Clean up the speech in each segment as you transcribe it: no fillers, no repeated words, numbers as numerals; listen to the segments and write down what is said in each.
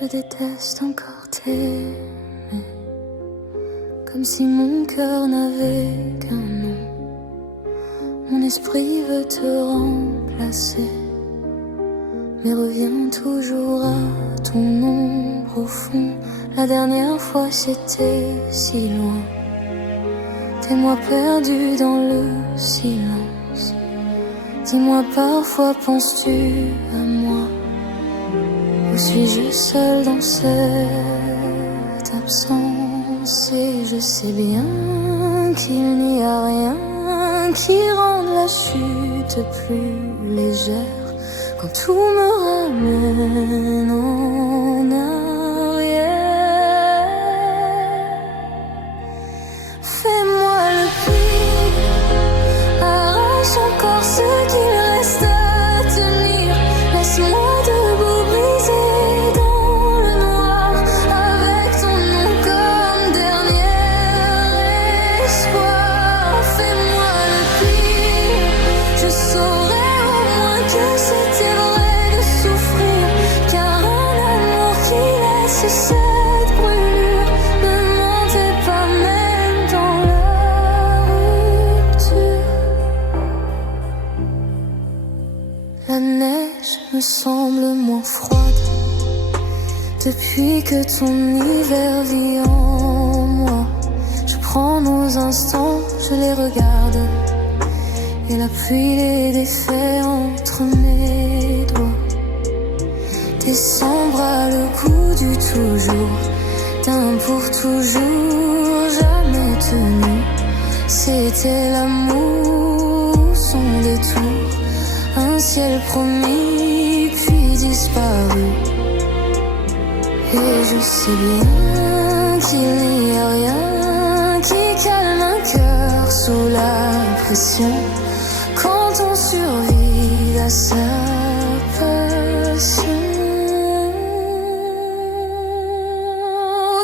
Je déteste encore t'aimer, comme si mon cœur n'avait qu'un nom. Mon esprit veut te remplacer, mais revient toujours à ton ombre au fond. La dernière fois c'était si loin, tes mois perdus dans le silence. Dis-moi parfois penses-tu à moi, ou suis-je seule dans cette absence? Et je sais bien qu'il n'y a rien qui rende la chute plus légère quand tout me ramène en arrière. Fais-moi le pire, arrache encore ce qu'il reste à tenir. Laisse-moi debout brisé dans le noir, avec ton nom comme dernier espoir. Fais-moi le pire, je saurais au moins que c'était vrai de souffrir, car un amour qui laisse cette brûlure ne mentait pas même dans la rupture. La neige me semble moins froide depuis que ton hiver vit en moi. Je prends nos instants, je les regarde, et la pluie les défait entre mes doigts. Décembre a le goût du toujours, d'un pour toujours jamais tenu. C'était l'amour, son détour, un ciel promis puis disparu. Et je sais bien qu'il n'y a rien qui calme un cœur sous la pression, quand on survit à sa passion.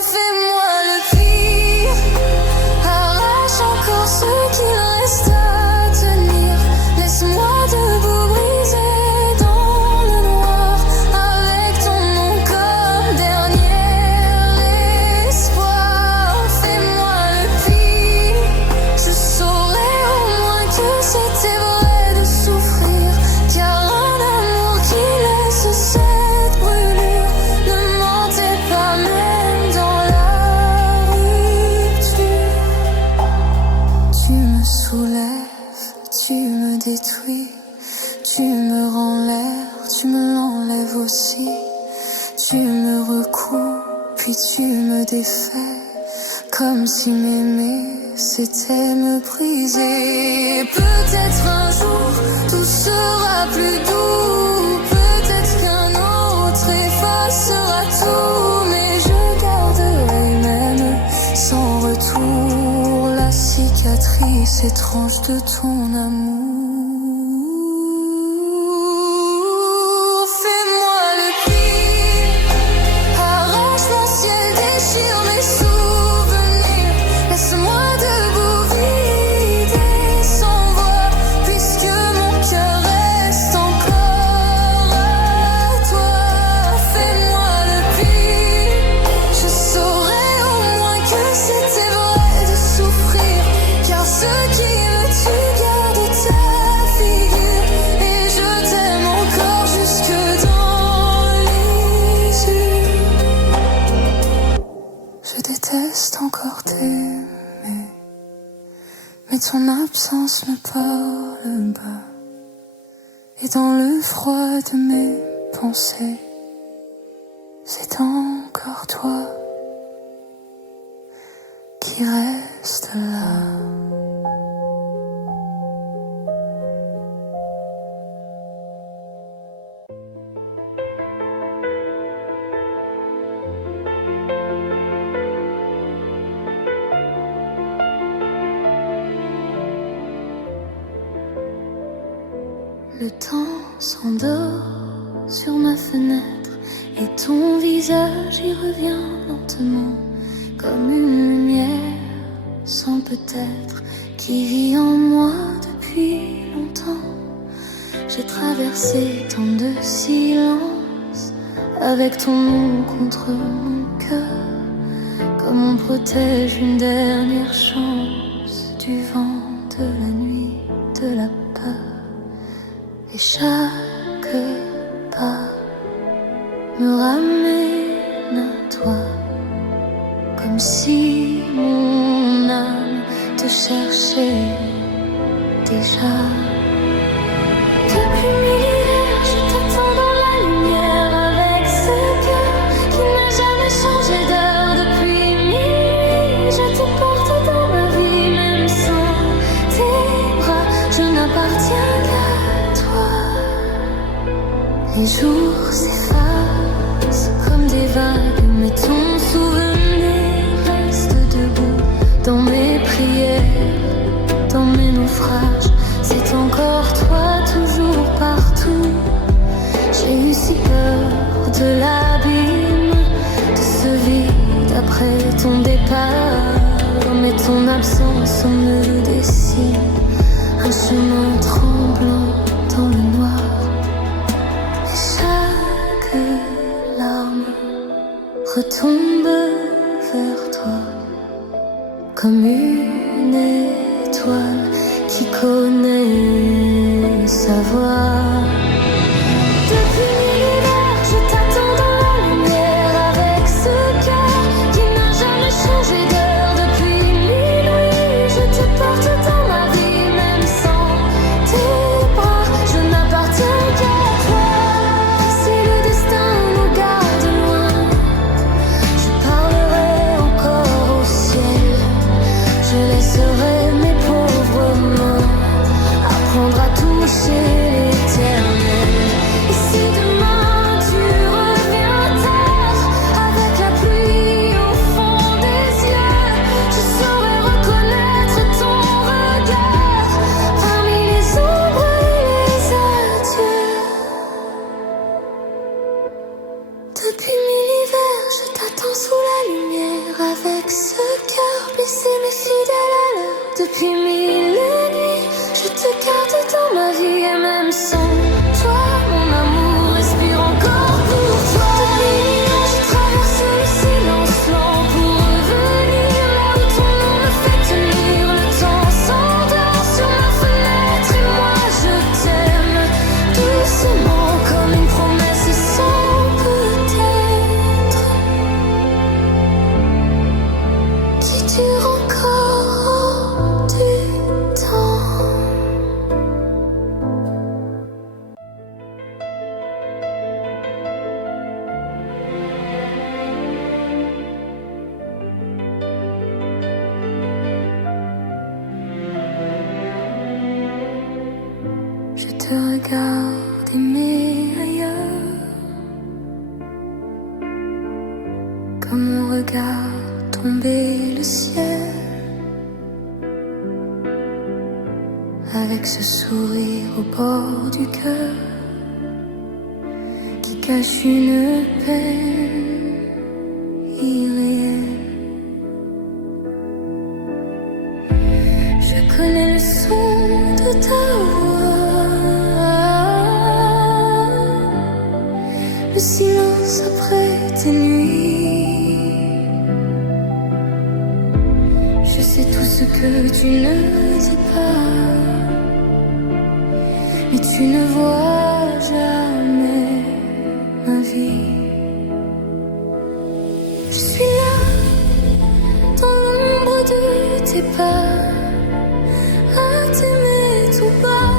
Fais-moi le pire, arrache encore ce qu'il reste à tenir. Laisse-moi debout brisé dans le noir, avec ton nom comme dernier espoir. Fais-moi le pire, je saurais au moins que c'était vrai de souffrir, car un amour qui laisse cette brûlure ne mentait pas même dans la rupture. Tu me soulèves, tu me détruis, tu me rends l'air, tu me l'enlèves aussi. Tu me recoues, puis tu me défais, comme si m'aimer c'était me briser. Peut-être un jour tout sera plus doux, peut-être qu'un autre effacera tout, mais je garderai même sans retour la cicatrice étrange de ton amour. Fais-moi le pire, arrache mon ciel, déchire mes souvenirs. Laisse-moi debout vide et sans voix, puisque mon cœur reste encore à toi. Fais-moi le pire, je saurais au moins que c'était vrai de souffrir, car ce qui me tue garde ta figure, et je t'aime encore jusque dans les yeux. Je déteste encore t'aimer, mais ton absence me parle bas, et dans le froid de mes pensées, c'est encore toi qui reste là. Le temps s'endort sur ma fenêtre, et ton visage y revient lentement, comme une lumière sans peut-être, qui vit en moi depuis longtemps. J'ai traversé tant de silence avec ton nom contre mon cœur, comme on protège une dernière chance du vent, de la nuit, de la peur. Et chaque pas me ramène à toi, comme si mon âme te cherchait déjà. Depuis millénaires, je t'attends dans la lumière avec ce cœur qui n'a jamais changé d'heure. Depuis minuit, je te porte dans ma vie, même sans tes bras, je n'appartiens qu'à toi. Les jours s'effacent comme des vagues, mais ton souvenir reste debout dans mes prières, dans mes naufrages. C'est encore toi, toujours partout. J'ai eu si peur de l'abîme, de ce vide après ton départ. Mais ton absence me dessine un chemin tremblant dans le noir. Et chaque larme retombe vers toi comme une étoile qui connaît sa voix. Depuis millénaires, je t'attends dans la lumière avec ce cœur qui n'a jamais changé d'heure. Depuis minuit, je te porte dans ma vie, même sans tes bras, je n'appartiens qu'à toi. Si le destin nous garde loin, je parlerai encore au ciel, je laisserai mes pauvres mains apprendre à toucher l'éternel. Et si demain tu reviens tard, avec la pluie au fond des yeux, je saurai reconnaître ton regard parmi les ombres et les adieux. Depuis mille hivers, je t'attends sous la lumière avec ce cœur blessé mais fidèle à l'heure. Depuis mille nuits, je te garde dans ma vie et même sans toi, mon amour respire encore pour toi. Depuis l'hiver, je traverse le silence lent pour revenir là où ton nom me fait tenir. Le temps s'endort sur ma fenêtre et moi je t'aime doucement comme une promesse sans peut-être qui dure encore du temps. Je te regarde aimer ailleurs, comme on regarde tomber le ciel, avec ce sourire au bord du cœur qui cache une peine irréelle. Je connais le son de ta voix, le silence après tes nuits. Je sais tout ce que tu ne dis pas, mais tu ne vois jamais ma vie. Je suis là, dans l'ombre de tes pas, à t'aimer tout bas,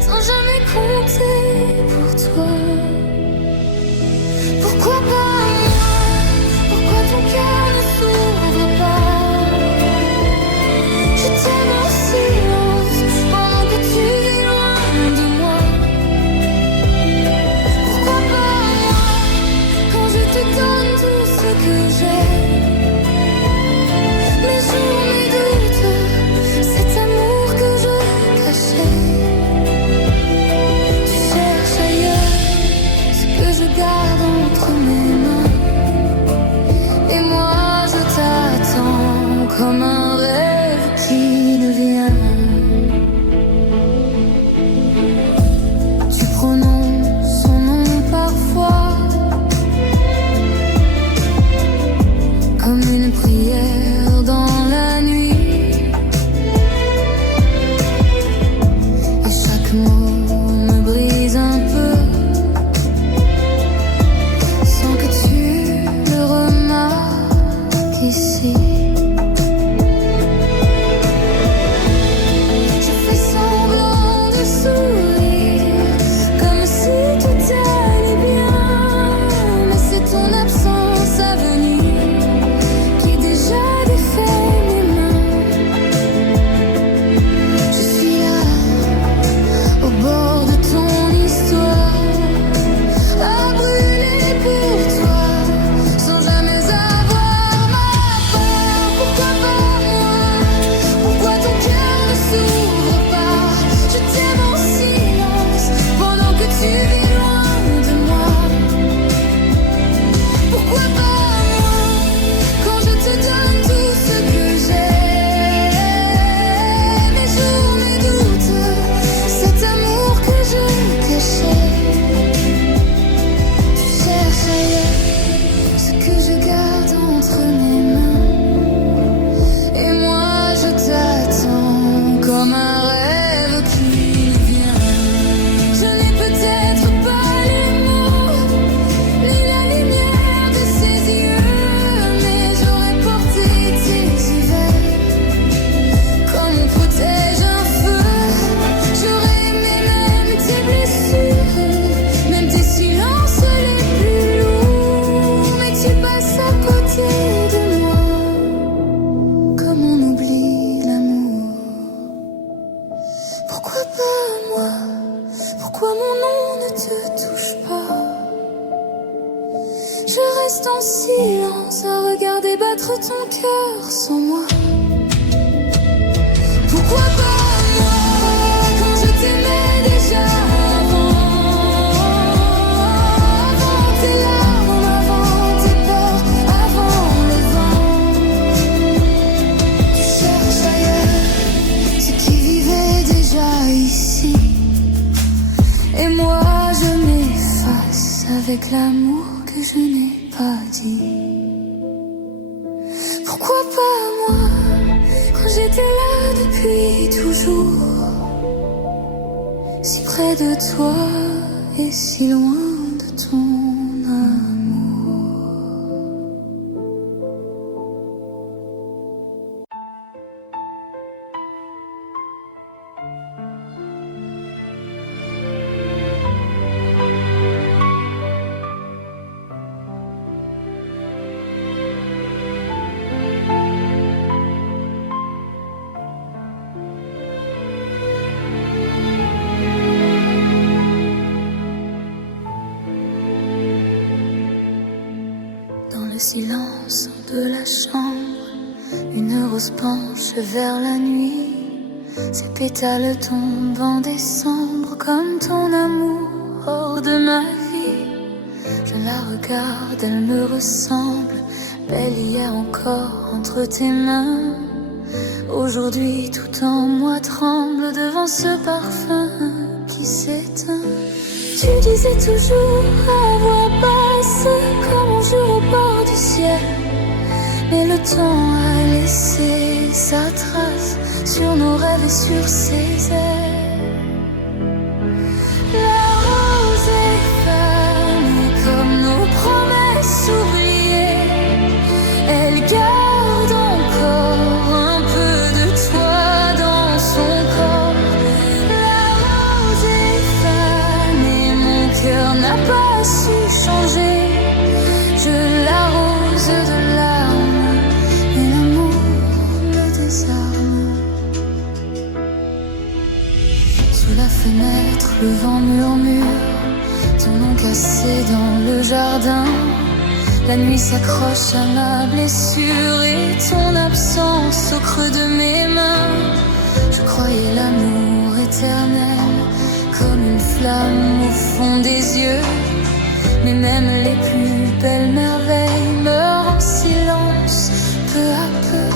sans jamais compter pour toi. Pourquoi pas moi? Pourquoi ton cœur ne s'ouvre pas? Je t'aime en silence pendant que tu vis loin de moi. Pourquoi pas moi? Quand je te donne tout ce que j'ai, mes jours, mes doutes, cet amour que je cachais. Tu cherches ailleurs ce que je garde entre mes mains, et moi je t'attends comme un rêve qui ne vient. Tu prononces son nom parfois restes en silence à regarder battre ton cœur sans moi. Pourquoi pas moi quand je t'aimais déjà avant tes larmes, avant tes peurs, avant le vent. Tu cherches ailleurs ce qui vivait déjà ici. Et moi je m'efface avec l'amour que je n'ai pas dit. Pourquoi pas moi quand j'étais là depuis toujours, si près de toi et si loin de ton amour. Silence de la chambre, une rose penche vers la nuit. Ses pétales tombent en décembre comme ton amour hors de ma vie. Je la regarde, elle me ressemble, belle hier encore entre tes mains. Aujourd'hui tout en moi tremble devant ce parfum qui s'éteint. Tu disais toujours à voix basse comme un jour au bord du ciel, mais le temps a laissé sa trace sur nos rêves et sur ses ailes. La rose est fanée comme nos promesses oubliées. Elle garde encore un peu de toi dans son corps. La rose est fanée, mon cœur n'a pas su changer. Je l'arrose de larmes et l'amour me désarme. Sous la fenêtre, le vent murmure ton nom cassé dans le jardin. La nuit s'accroche à ma blessure et ton absence au creux de mes mains. Je croyais l'amour éternel comme une flamme au fond des yeux, mais même les plus belles merveilles meurent en silence peu à peu.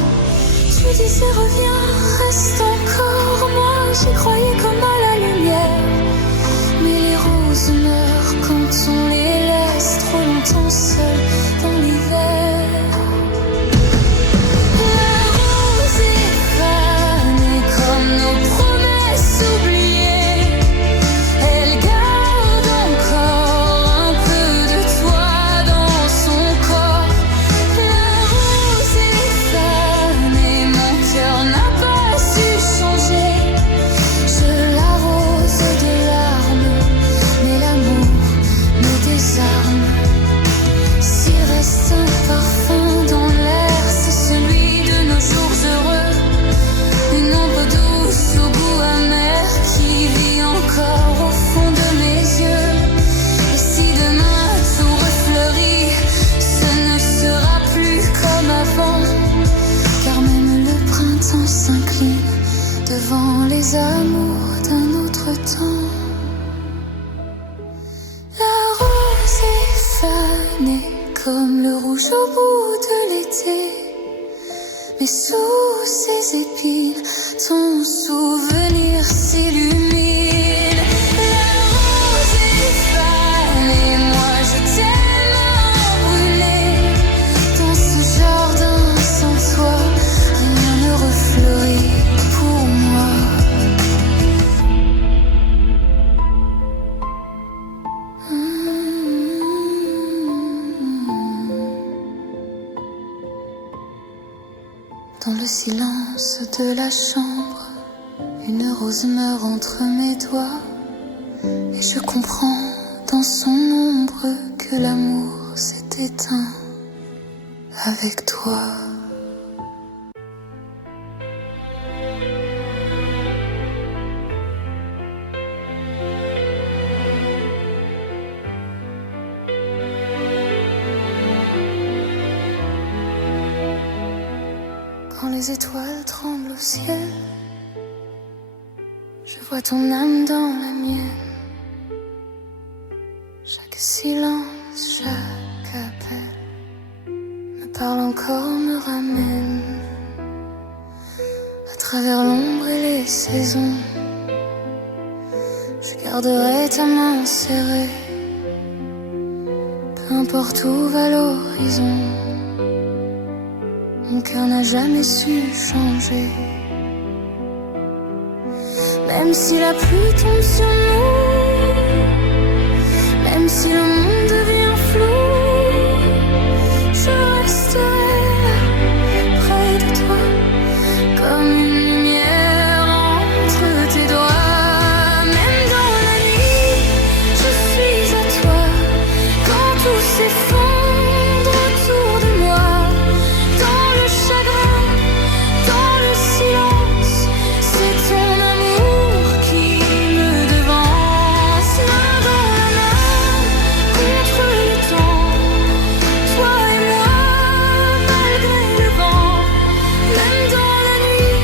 Tu disais reviens, reste encore. Moi j'y croyais comme à la lumière, mais les roses meurent quand on les laisse trop longtemps seules dans l'hiver. La rose est fanée comme nos promesses oubliées. Elle garde encore un peu de toi dans son corps. La rose est fanée, mon cœur n'a pas su changer. Je l'arrose de larmes, mais l'amour me désarme. S'il reste un parfum dans l'air, c'est celui de nos jours heureux. Une ombre douce au goût amer qui vit encore au fond de mes yeux. Et si demain tout refleurit, ce ne sera plus comme avant, car même le printemps s'incline devant les amours d'un autre temps. La rose est fanée comme le rouge au bout de l'été, mais sous ses épines, ton souvenir s'illumine. La rose est fanée, moi je t'aime brûlé. Dans ce jardin sans toi, rien ne refleurit pour moi. Dans le silence de la chambre, une rose meurt entre mes doigts, et je comprends dans son ombre que l'amour s'est éteint avec toi. les étoiles tremblent au ciel. Je vois ton âme dans la mienne. Chaque silence, chaque appel me parle encore, me ramène à travers l'ombre et les saisons. Je garderai ta main serrée, peu importe où va l'horizon. Mon cœur n'a jamais su changer. Même si la pluie tombe sur nous, même si le monde devient flou, je resterai là, près de toi, comme une lumière entre tes doigts. Même dans la nuit, je suis à toi, quand tout s'effondre autour de moi. Dans le chagrin, dans le silence, c'est ton amour qui me devance. Main dans la main, contre le temps, toi et moi, malgré le vent. Même dans la nuit,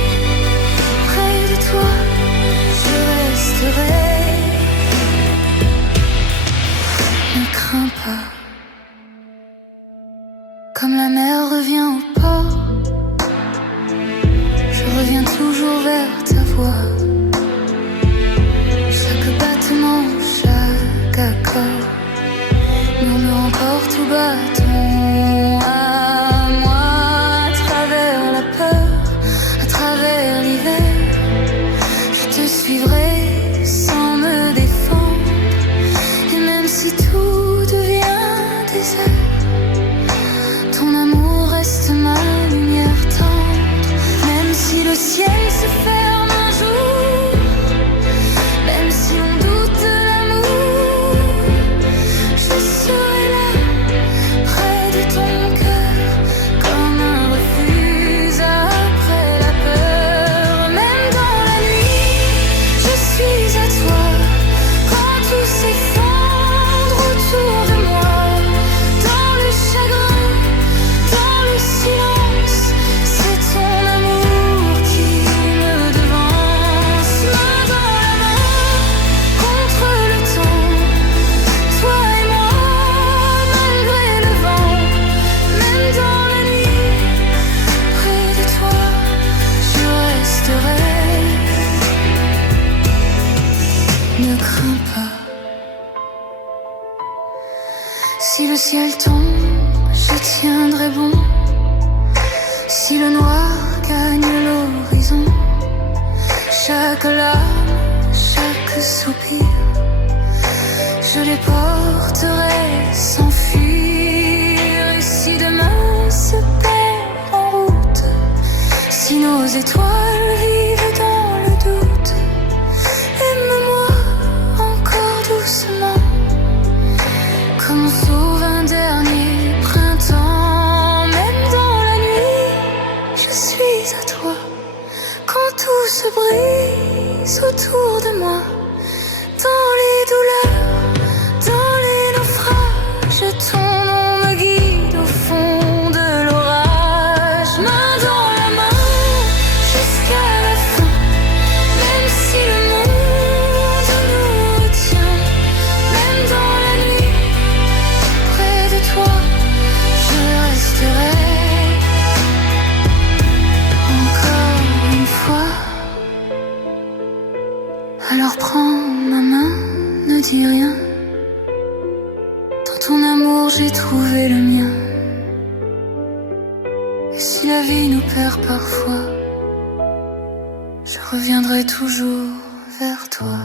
près de toi, je resterai. Ne crains pas, comme la mer revient au port, je reviens toujours vers ta voix. Chaque battement, chaque accord murmure encore tout bas ton à moi. À travers la peur, à travers l'hiver, je te suivrai sans me défendre. Et même si tout devient désert, ton amour reste ma lumière tendre. Même si le ciel se ferme un jour, même si on doute de l'amour, je serai là, près de ton cœur, comme un refuge après la peur. Même dans la nuit, je suis à toi, quand tout s'effondre autour de moi. Dans le chagrin, dans le silence, c'est ton amour qui me devance. Main dans la main, contre le temps, toi et moi, malgré le vent. Même dans la nuit, près de toi, je resterai. Ne crains pas, si le ciel tombe, je tiendrai bon. Si le noir gagne l'horizon, chaque larme, chaque soupir, je les porterai sans fuir. Et si demain se perd en route, si nos étoiles vivent dans le doute, aime-moi encore doucement, comme on sauve un dernier printemps. Même dans la nuit, je suis à toi, quand tout se brise autour de moi. Dans les douleurs, dans les naufrages, ton nom me guide au fond de l'orage. Main dans la main, jusqu'à la fin, même si le monde nous retient. Même dans la nuit, près de toi, je resterai. Encore une fois, alors prends ma main, ne dis rien. Dans ton amour, j'ai trouvé le mien. Et si la vie nous perd parfois, je reviendrai toujours vers toi.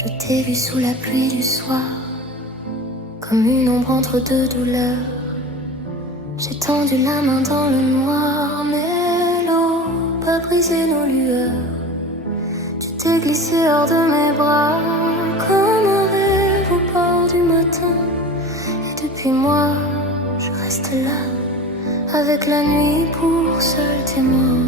Je t'ai vu sous la pluie du soir, comme une ombre entre deux douleurs. J'ai tendu la main dans le noir, mais l'eau pas brisé nos lueurs. Tu t'es glissé hors de mes bras, comme un rêve au bord du matin. Et depuis moi, je reste là, avec la nuit pour seul témoin.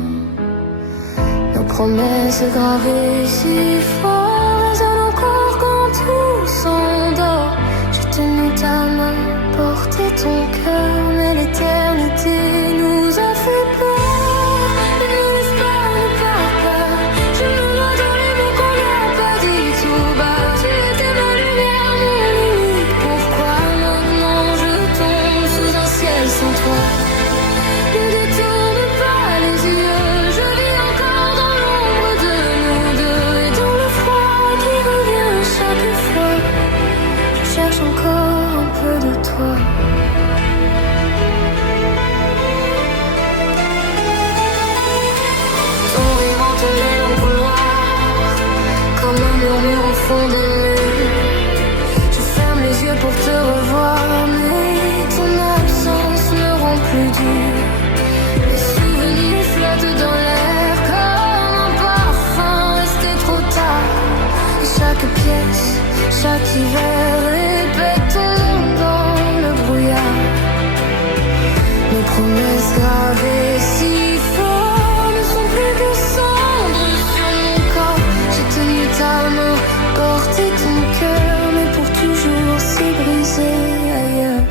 Nos promesses gravées si fort résonnent encore quand tout s'endort. J'ai tenu ta main, porté ton cœur, mais l'éternité nous a fait peur. Ne me laisse pas, ne pars pas. Je me noie dans les mots qu'on n'a pas dit tout bas. Tu étais ma lumière, mon unique. Pourquoi maintenant je tombe sous un ciel sans toi? Ne détourne pas les yeux, je vis encore dans l'ombre de nous deux et dans le froid qui revient chaque fois. Je cherche encore un peu de toi. Ton rire entonnait dans le couloir, comme un murmure au fond des nuits. Je ferme les yeux pour te revoir, mais ton absence me rend plus dur. Les souvenirs flottent dans l'air comme un parfum resté trop tard. Et chaque pièce, chaque hiver répète ton nom dans le brouillard. Mes promesses gravées si fort ne sont plus que cendres sur mon corps. J'ai tenu ta main, porté ton cœur, mais pour toujours c'est brisé ailleurs.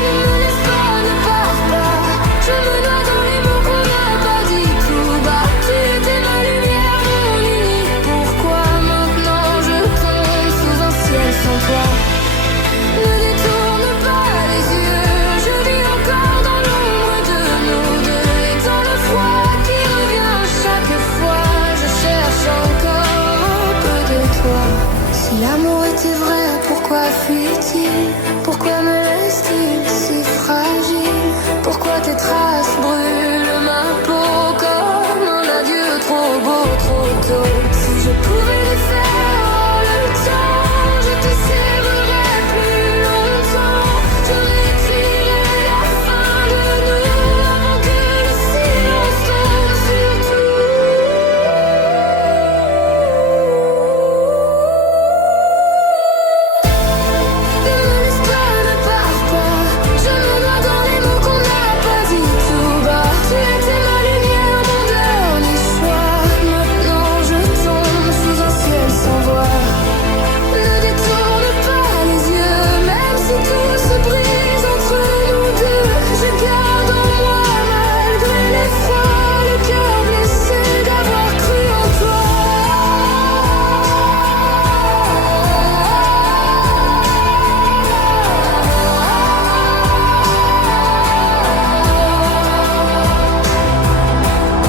Ne me laisse pas, ne pars pas. Je me noie dans les mots qu'on n'a pas dit tout bas. Tu étais ma lumière, mon unique. Pourquoi maintenant je tombe sous un ciel sans toi? Ne détourne pas les yeux, je vis encore dans l'ombre de nous deux et dans le froid qui revient chaque fois. Je cherche encore un peu de toi. Si l'amour était vrai, pourquoi fuit-il? Pourquoi me laisse-t-il si fragile? Pourquoi tes traces brûlent ma peau comme un adieu trop beau, trop tôt? Si je pouvais les faire en le temps, je te serrerais plus longtemps. Je réécrirais la fin de nous avant que le silence tombe sur tout. Ne me laisse pas, ne pars pas. Je me noie dans les mots qu'on n'a pas dit tout bas. Tu étais ma lumière, mon dernier choix. Maintenant je tombe sous un ciel sans voix. Ne détourne pas les yeux, même si tout se brise entre nous deux. Je garde en moi, malgré l'effroi, le cœur blessé d'avoir cru en toi.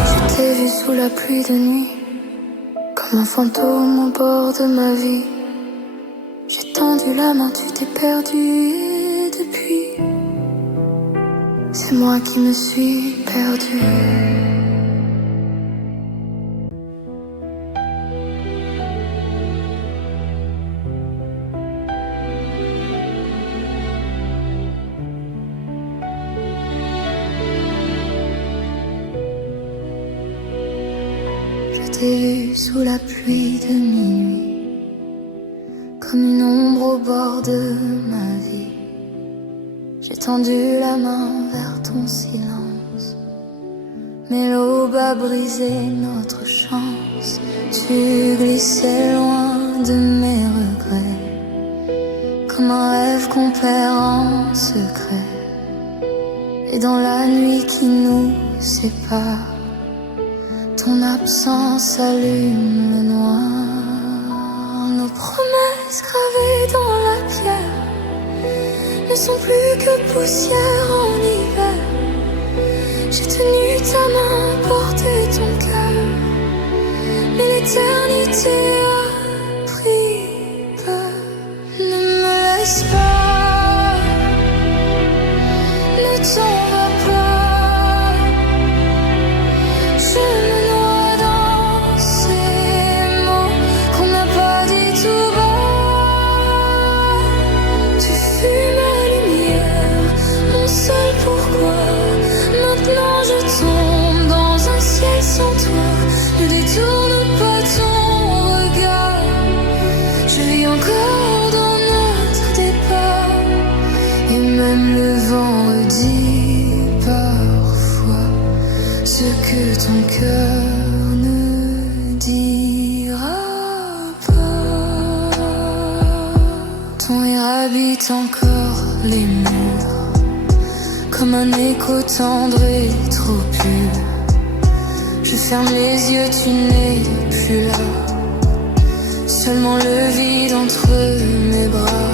Je t'ai vu sous la pluie de nuit, comme un fantôme au bord de ma vie. J'ai tendu la main, tu t'es perdu et depuis, c'est moi qui me suis perdu. Je t'ai vu sous la pluie de minuit, comme une ombre au bord de ma vie. J'ai tendu la main vers ton silence, mais l'aube a brisé notre chance. Tu glissais loin de mes regrets, comme un rêve qu'on perd en secret. Et dans la nuit qui nous sépare, ton absence allume le noir. Nos promesses gravées dans la pierre ne sont plus que poussière en hiver. J'ai tenu ta main, porté ton cœur, mais l'éternité a pris peur. Ne me laisse pas, ne t'en va pas. Je me noie dans ces mots qu'on n'a pas dit tout bas. Tu fus ma lumière, mon seul pourquoi. Maintenant je tombe dans un ciel sans toi. Ne détourne pas ton regard. Je vis encore dans notre départ, et même le vent redit parfois. ce que ton cœur ne dira pas. Ton rire habite encore les murs, comme un écho tendre et trop pur. Je ferme les yeux, tu n'es plus là, seulement le vide entre mes bras.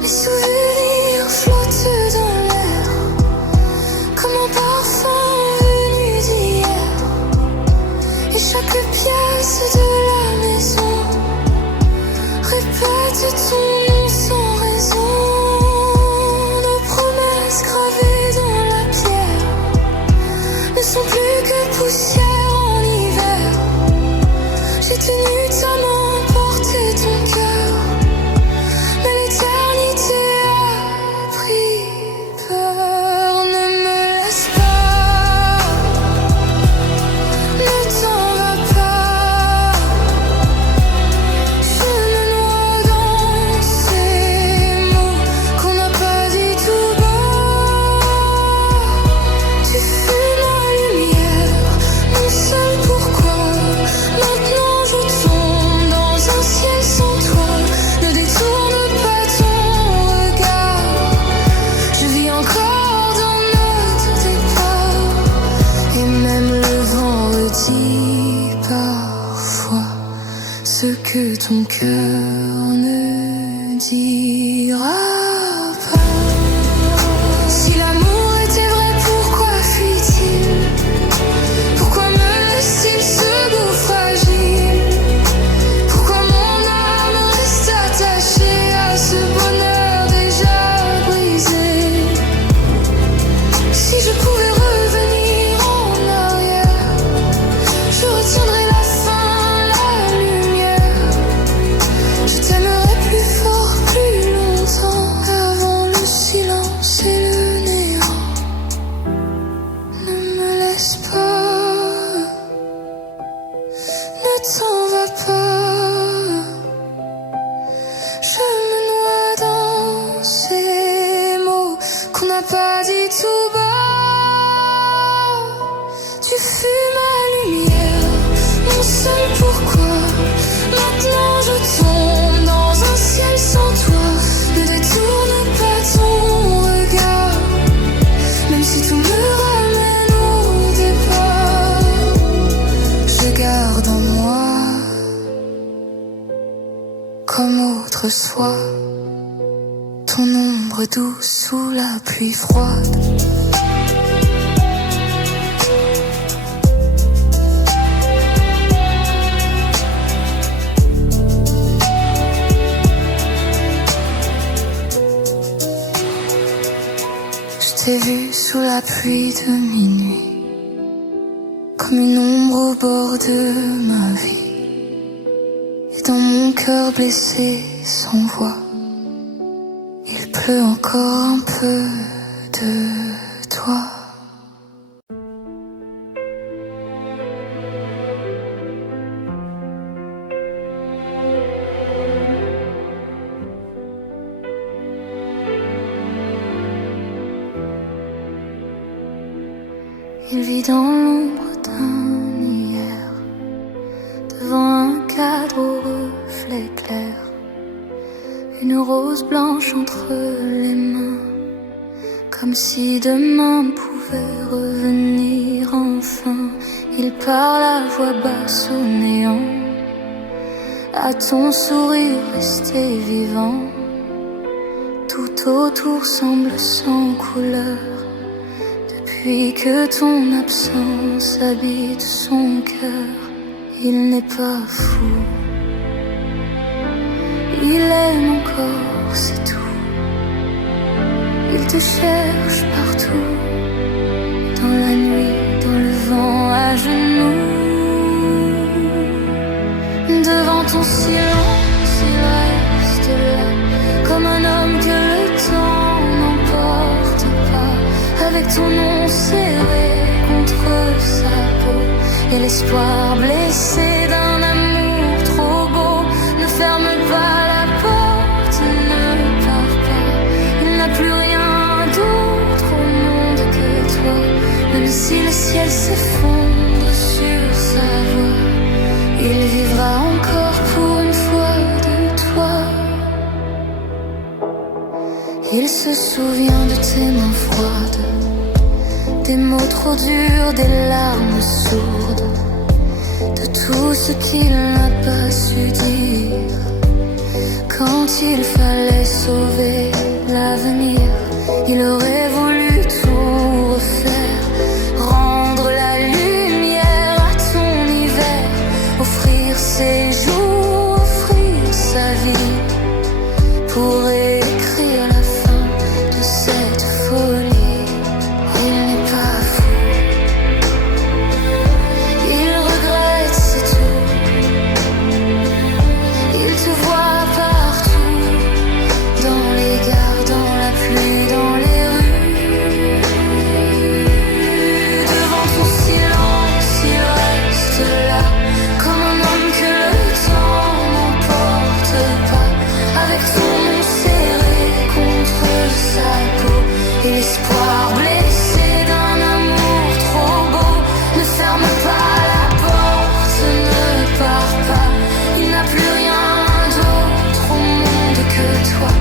Mes souvenirs flottent dans l'air, comme un parfum venu d'hier. Et chaque pièce de la maison répète ton nom sans raison. Nos promesses gravées dans la pierre ne sont plus que poussière en hiver. J'ai tenu ta main, porté ton cœur, mais l'éternité a pris peur. Ne me laisse pas, ne t'en va pas. Je me noie dans ces mots qu'on n'a pas dit tout bas. Tu fus ma lumière, mon seul pourquoi. Maintenant je tombe dans un ciel sans toi. Ne détourne pas ton regard. Je vis encore dans notre départ, et même le vent redit parfois ce que ton cœur ne dira pas. Si l'amour était vrai, pourquoi fuit-il? Pourquoi me laisse-t-il ce goût fragile? Pourquoi mon âme reste attachée à ce bonheur déjà brisé? Si je pouvais revenir en arrière, je retiendrais la fin, la lumière. Je t'aimerais plus fort, plus longtemps, avant le silence et le néant. Ne me laisse pas, ne t'en va pas. Je me noie dans ces mots qu'on n'a pas dit tout bas. Tu fus ma lumière, mon seul pourquoi. Maintenant je tombe dans un ciel sans toi. Ne détourne pas ton regard, même si tout me ramène au départ. Je garde en moi, comme autrefois, ton ombre douce sous la pluie froide. Je t'ai vu sous la pluie de minuit, comme une ombre au bord de ma vie. Et dans mon cœur blessé sans voix, il pleut encore un peu de toi. Il vit dans l'ombre d'un hier, devant un cadre au reflet clair, une rose blanche entre les mains, comme si demain pouvait revenir enfin. Il parle à voix basse au néant, à ton sourire resté vivant. Tout autour semble sans couleur, depuis que ton absence habite son cœur. Il n'est pas fou, il aime encore, c'est tout. Il te cherche partout, dans la nuit, dans le vent, à genoux. Devant ton silence, il reste là, comme un homme que le temps n'emporte pas. Avec ton nom serré contre sa peau, et l'espoir blessé d'un amour trop beau. Ne ferme pas la porte, ne pars pas. Il n'a plus rien d'autre au monde que toi, même si le ciel s'effondre sur sa voie, il vivra encore pour une fois de toi. Il se souvient de tes mains froides, des mots trop durs, des larmes sourdes, de tout ce qu'il n'a pas su dire. Quand il fallait sauver l'avenir, il aurait voulu tout refaire, rendre la lumière à ton hiver, offrir ses jours, offrir sa vie, pour écrire la fin de cette folie. Il n'est pas fou, il regrette, c'est tout. Il te voit partout, dans les gares, dans la pluie, dans les rues. Devant ton silence, il reste là, comme un homme que le temps n'emporte pas, avec ton nom serré contre sa peau, et l'espoir blessé d'un amour trop beau. Ne ferme pas la porte, ne pars pas, il n'a plus rien d'autre au monde que toi.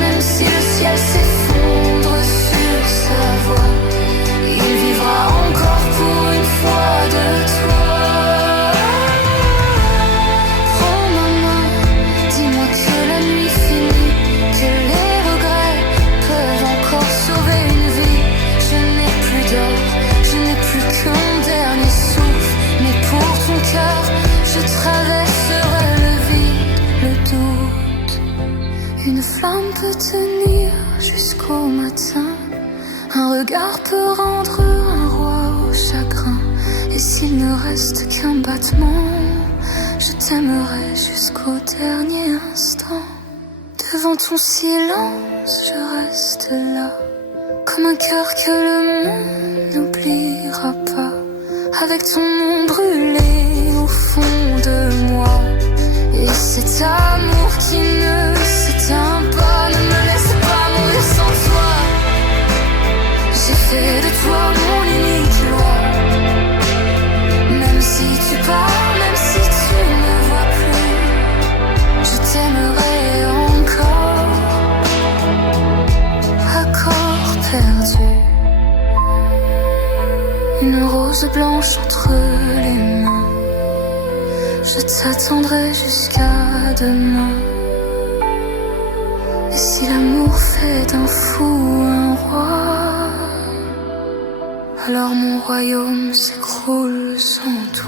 Même si le ciel s'effondre sur sa voie, il vivra encore pour une fois de toi. Prends ma main, dis-moi que la nuit finit, que les regrets peuvent encore sauver une vie. Je n'ai plus d'or, je n'ai plus qu'un dernier souffle, mais pour ton cœur, je traverserai le vide, le doute. Une flamme peut tenir jusqu'au matin, un regard peut rendre un roi au chagrin. Et s'il ne reste qu'un battement, je t'aimerai jusqu'au dernier instant. Devant ton silence, je reste là, comme un cœur que le monde n'oubliera pas, avec ton nom brûlé au fond de moi. Et cet amour qui ne s'éteint pas, ne me laisse pas mourir sans toi. J'ai fait de toi mon unique loi. Même si tu pars, même si tu ne vois plus, je t'aimerai encore, accord perdu. Une rose blanche entre les mains, je t'attendrai jusqu'à demain. Et si l'amour fait d'un fou un roi, alors mon royaume s'écroule sans toi.